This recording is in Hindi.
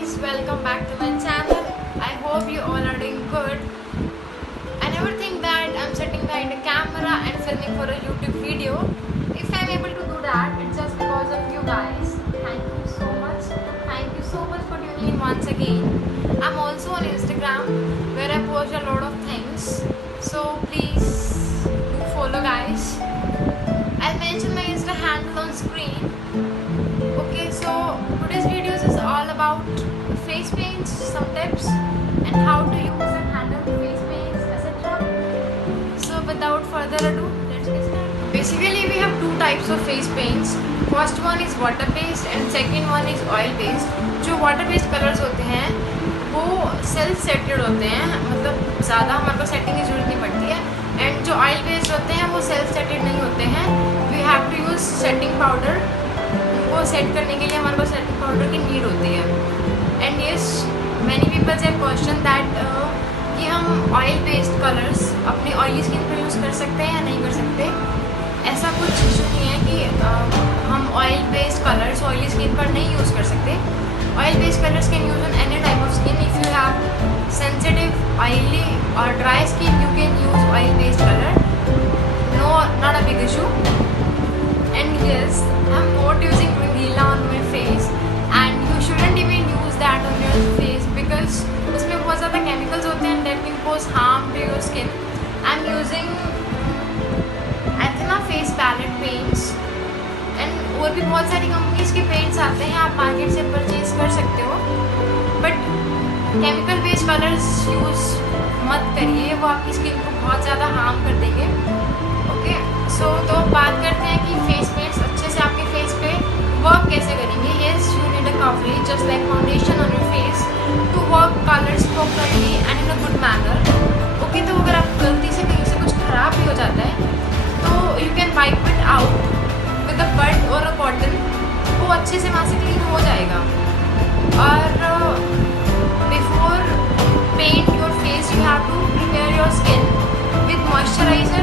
guys, welcome back to my channel. I hope you all are doing good. I never think that I'm sitting behind a camera and filming for a YouTube video. If I'm able to do that, it's just because of you guys. Thank you so much. Thank you so much for tuning in once again. I'm also on Instagram where I post a lot of things. So please do follow guys. I'll mention my Insta handle on screen. Okay, so today's videos is all about face paints, some tips and how to use and handle face paints, etc. So without further ado, let's get started. Basically we have two types of face paints. First one is water based and second one is oil based. जो water based colors होते हैं वो self setted होते हैं, मतलब ज़्यादा हमारे को सेटिंग की जरूरत नहीं पड़ती है. एंड जो ऑयल बेस्ड होते हैं वो सेल्फ सेटेड नहीं होते हैं. We have to use setting powder. उनको सेट करने के लिए हमारे पास सेटिंग पाउडर की नीड होती है. And yes, many peoples have question that कि हम ऑयल बेस्ड कलर्स अपनी ऑयली स्किन पर यूज़ कर सकते हैं या नहीं कर सकते. ऐसा कुछ इशू नहीं है कि हम oil based colours oily skin पर नहीं यूज़ कर सकते. Oil based colours can use on any type of skin. If you have sensitive, oily or dry skin, you can use oil based color. No, not a big issue. And yes, I'm not using vanilla on my face and you shouldn't even use that on your face because उसमें बहुत ज़्यादा chemicals होते हैं that can cause harm to your skin. I'm using athena face palette paints and और भी बहुत सारी कंपनीज के पेंट्स आते हैं, आप मार्केट से परचेज कर सकते हो. But chemical based colours use मत करिए, वो आपकी स्किन को बहुत ज़्यादा हार्म कर देंगे. ओके, सो तो बात करते हैं कि फेस पेंट्स अच्छे से आपके फेस पे वर्क कैसे करेंगे. Yes, you need a coverage just like foundation on your face to work colours properly and in a good manner. Okay, तो अगर आप गलती से कहीं से कुछ ख़राब भी हो जाता है तो you can wipe it out with a bud और अ कॉटन. वो अच्छे से वहाँ से क्लीन हो जाएगा. और before paint your face you have to prepare your skin with moisturizer